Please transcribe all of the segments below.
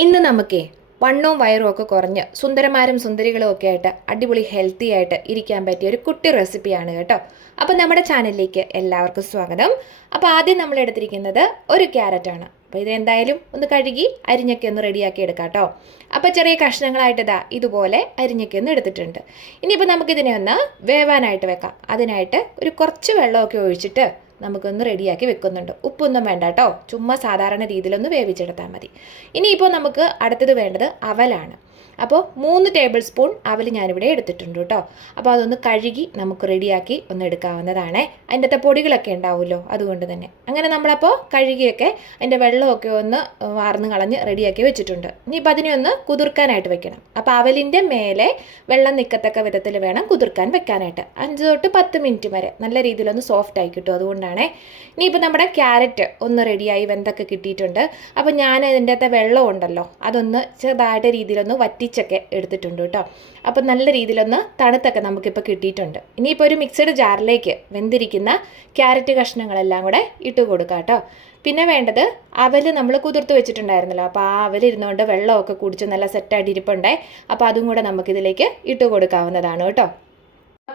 ഇന്ന് നമുക്കേ വണ്ണവും വയറും ഒക്കെ കുറഞ്ഞ് സുന്ദരന്മാരും സുന്ദരികളും ഒക്കെ ആയിട്ട് അടിപൊളി ഹെൽത്തി ആയിട്ട് ഇരിക്കാൻ പറ്റിയ ഒരു കുട്ടി റെസിപ്പിയാണ് കേട്ടോ. അപ്പോൾ നമ്മുടെ ചാനലിലേക്ക് എല്ലാവർക്കും സ്വാഗതം. അപ്പോൾ ആദ്യം നമ്മൾ എടുത്തിരിക്കുന്നത് ഒരു ക്യാരറ്റാണ്. അപ്പോൾ ഇത് എന്തായാലും ഒന്ന് കഴുകി അരിഞ്ഞൊക്കെ ഒന്ന് റെഡിയാക്കി എടുക്കാം കേട്ടോ. അപ്പോൾ ചെറിയ കഷ്ണങ്ങളായിട്ട് ഇതുപോലെ അരിഞ്ഞൊക്കെ ഒന്ന് എടുത്തിട്ടുണ്ട്. ഇനിയിപ്പോൾ നമുക്കിതിനെ ഒന്ന് വേവാനായിട്ട് വെക്കാം. അതിനായിട്ട് ഒരു കുറച്ച് വെള്ളമൊക്കെ ഒഴിച്ചിട്ട് നമുക്കൊന്ന് റെഡിയാക്കി വെക്കുന്നുണ്ട്. ഉപ്പൊന്നും വേണ്ട കേട്ടോ, ചുമ്മാ സാധാരണ രീതിയിലൊന്ന് വേവിച്ചെടുത്താൽ മതി. ഇനിയിപ്പോൾ നമുക്ക് അടുത്തത് വേണ്ടത് അവലാണ്. അപ്പോൾ 3 ടേബിൾ സ്പൂൺ അവൽ ഞാനിവിടെ എടുത്തിട്ടുണ്ട് കേട്ടോ. അപ്പോൾ അതൊന്ന് കഴുകി നമുക്ക് റെഡിയാക്കി ഒന്ന് എടുക്കാവുന്നതാണ്. അതിൻ്റെ അകത്തെ പൊടികളൊക്കെ ഉണ്ടാവുമല്ലോ, അതുകൊണ്ട് തന്നെ അങ്ങനെ നമ്മളപ്പോൾ കഴുകിയൊക്കെ അതിൻ്റെ വെള്ളമൊക്കെ ഒന്ന് വാർന്ന് കളഞ്ഞ് റെഡിയാക്കി വെച്ചിട്ടുണ്ട്. ഇനിയിപ്പോൾ അതിനെ ഒന്ന് കുതിർക്കാനായിട്ട് വെക്കണം. അപ്പോൾ അവലിൻ്റെ മേലെ വെള്ളം നിൽക്കത്തക്ക വിധത്തിൽ വേണം കുതിർക്കാൻ വെക്കാനായിട്ട്. 5 തൊട്ട് 10 മിനിറ്റ് വരെ നല്ല രീതിയിലൊന്ന് സോഫ്റ്റ് ആയി കിട്ടും. അതുകൊണ്ടാണ്. ഇനിയിപ്പോൾ നമ്മുടെ ക്യാരറ്റ് ഒന്ന് റെഡിയായി വെന്തൊക്കെ കിട്ടിയിട്ടുണ്ട്. അപ്പോൾ ഞാൻ അതിൻ്റെ അകത്തെ വെള്ളം ഉണ്ടല്ലോ അതൊന്ന് ചെറുതായിട്ട് രീതിയിലൊന്ന് വറ്റിച്ചൊക്കെ എടുത്തിട്ടുണ്ട് കേട്ടോ. അപ്പോൾ നല്ല രീതിയിലൊന്ന് തണുത്തൊക്കെ നമുക്കിപ്പോൾ കിട്ടിയിട്ടുണ്ട്. ഇനിയിപ്പോൾ ഒരു മിക്സഡ് ജാറിലേക്ക് വെന്തിരിക്കുന്ന ക്യാരറ്റ് കഷ്ണങ്ങളെല്ലാം കൂടെ ഇട്ട് കൊടുക്കാം കേട്ടോ. പിന്നെ വേണ്ടത് അവൽ നമ്മൾ കുതിർത്ത് വെച്ചിട്ടുണ്ടായിരുന്നല്ലോ. അപ്പോൾ ആ അവൽ ഇരുന്നുകൊണ്ട് വെള്ളമൊക്കെ കുടിച്ച് നല്ല സെറ്റായിട്ട് ഇരിപ്പുണ്ടേ. അപ്പോൾ അതും കൂടെ നമുക്കിതിലേക്ക് ഇട്ട് കൊടുക്കാവുന്നതാണ് കേട്ടോ.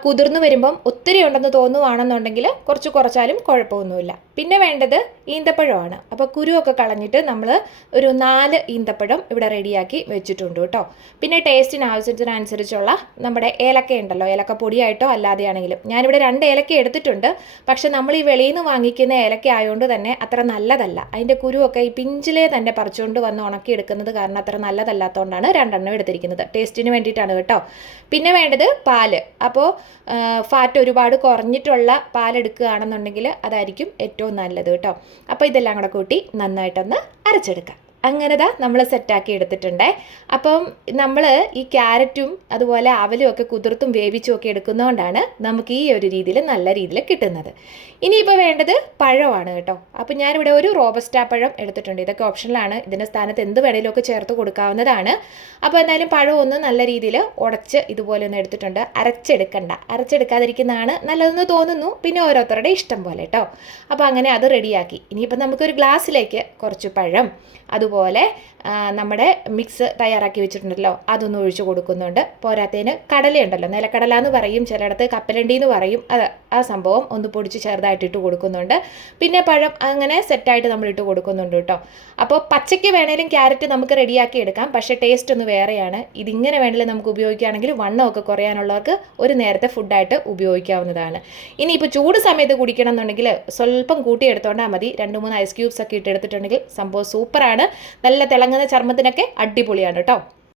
കുതിർന്ന് വരുമ്പം ഒത്തിരി ഉണ്ടെന്ന് തോന്നുവാണെന്നുണ്ടെങ്കിൽ കുറച്ചാലും കുഴപ്പമൊന്നുമില്ല. പിന്നെ വേണ്ടത് ഈന്തപ്പഴമാണ്. അപ്പോൾ കുരുവൊക്കെ കളഞ്ഞിട്ട് നമ്മൾ ഒരു 4 ഈന്തപ്പഴം ഇവിടെ റെഡിയാക്കി വെച്ചിട്ടുണ്ട് കേട്ടോ. പിന്നെ ടേസ്റ്റിന് ആവശ്യത്തിനനുസരിച്ചുള്ള നമ്മുടെ ഏലക്ക ഉണ്ടല്ലോ, ഏലക്ക പൊടിയായിട്ടോ അല്ലാതെയാണെങ്കിലും. ഞാനിവിടെ 2 ഏലക്ക എടുത്തിട്ടുണ്ട്. പക്ഷെ നമ്മൾ ഈ വെളിയിൽ നിന്ന് വാങ്ങിക്കുന്ന ഏലക്ക ആയതുകൊണ്ട് തന്നെ അത്ര നല്ലതല്ല. അതിൻ്റെ കുരുവൊക്കെ ഈ പിഞ്ചിലേ തന്നെ പറിച്ചുകൊണ്ട് വന്ന് ഉണക്കി എടുക്കുന്നത് കാരണം അത്ര നല്ലതല്ലാത്തതുകൊണ്ടാണ് 2 എണ്ണം എടുത്തിരിക്കുന്നത്. ടേസ്റ്റിന് വേണ്ടിയിട്ടാണ് കേട്ടോ. പിന്നെ വേണ്ടത് പാല്. അപ്പോൾ ഫാറ്റ് ഒരുപാട് കുറഞ്ഞിട്ടുള്ള പാലെടുക്കുകയാണെന്നുണ്ടെങ്കിൽ അതായിരിക്കും ഏറ്റവും നല്ലത് കേട്ടോ. അപ്പോൾ ഇതെല്ലാം കൂടെ കൂട്ടി നന്നായിട്ടൊന്ന് അരച്ചെടുക്കാം. അങ്ങനെ നമ്മൾ സെറ്റാക്കി എടുത്തിട്ടുണ്ടേ. അപ്പം നമ്മൾ ഈ ക്യാരറ്റും അതുപോലെ അവലും ഒക്കെ കുതിർത്തും വേവിച്ചും ഒക്കെ എടുക്കുന്നതുകൊണ്ടാണ് നമുക്ക് ഈ ഒരു രീതിയിൽ നല്ല രീതിയിൽ കിട്ടുന്നത്. ഇനിയിപ്പോൾ വേണ്ടത് പഴമാണ് കേട്ടോ. അപ്പം ഞാനിവിടെ ഒരു റോബസ്റ്റാ പഴം എടുത്തിട്ടുണ്ട്. ഇതൊക്കെ ഓപ്ഷനിലാണ്. ഇതിൻ്റെ സ്ഥാനത്ത് എന്ത് വേണേലും ഒക്കെ ചേർത്ത് കൊടുക്കാവുന്നതാണ്. അപ്പോൾ എന്തായാലും പഴം ഒന്ന് നല്ല രീതിയിൽ ഉടച്ച് ഇതുപോലെ ഒന്ന് എടുത്തിട്ടുണ്ട്. അരച്ചെടുക്കാതിരിക്കുന്നതാണ് നല്ലതെന്ന് തോന്നുന്നു. പിന്നെ ഓരോരുത്തരുടെ ഇഷ്ടം പോലെ കേട്ടോ. അപ്പോൾ അങ്ങനെ അത് റെഡിയാക്കി. ഇനിയിപ്പോൾ നമുക്കൊരു ഗ്ലാസ്സിലേക്ക് കുറച്ച് പഴം അതുപോലെ നമ്മുടെ മിക്സ് തയ്യാറാക്കി വെച്ചിട്ടുണ്ടല്ലോ അതൊന്ന് ഒഴിച്ച് കൊടുക്കുന്നുണ്ട്. പോരാത്തതിന് കടലയുണ്ടല്ലോ, നിലക്കടല എന്ന് പറയും, ചിലയിടത്ത് കപ്പലണ്ടി എന്ന് പറയും. ആ സംഭവം ഒന്ന് പൊടിച്ച് ചെറുതായിട്ട് ഇട്ട് കൊടുക്കുന്നുണ്ട്. പിന്നെ പഴം അങ്ങനെ സെറ്റായിട്ട് നമ്മൾ ഇട്ട് കൊടുക്കുന്നുണ്ട് കേട്ടോ. അപ്പോൾ പച്ചയ്ക്ക് വേണേലും ക്യാരറ്റ് നമുക്ക് റെഡിയാക്കി എടുക്കാം. പക്ഷേ ടേസ്റ്റ് ഒന്ന് വേറെയാണ്. ഇതിങ്ങനെ വേണമെങ്കിലും നമുക്ക് ഉപയോഗിക്കുകയാണെങ്കിൽ വണ്ണമൊക്കെ കുറയാനുള്ളവർക്ക് ഒരു നേരത്തെ ഫുഡായിട്ട് ഉപയോഗിക്കാവുന്നതാണ്. ഇനിയിപ്പോൾ ചൂട് സമയത്ത് കുടിക്കണം എന്നുണ്ടെങ്കിൽ സ്വല്പം കൂട്ടി എടുത്തോണ്ടാൽ മതി. 2-3 ഐസ് ക്യൂബ്സ് ഒക്കെ ഇട്ടെടുത്തിട്ടുണ്ടെങ്കിൽ സംഭവം സൂപ്പറാണ്. നല്ല തിളങ്ങുന്ന ചർമ്മത്തിനൊക്കെ അടിപൊളിയാണ് കേട്ടോ.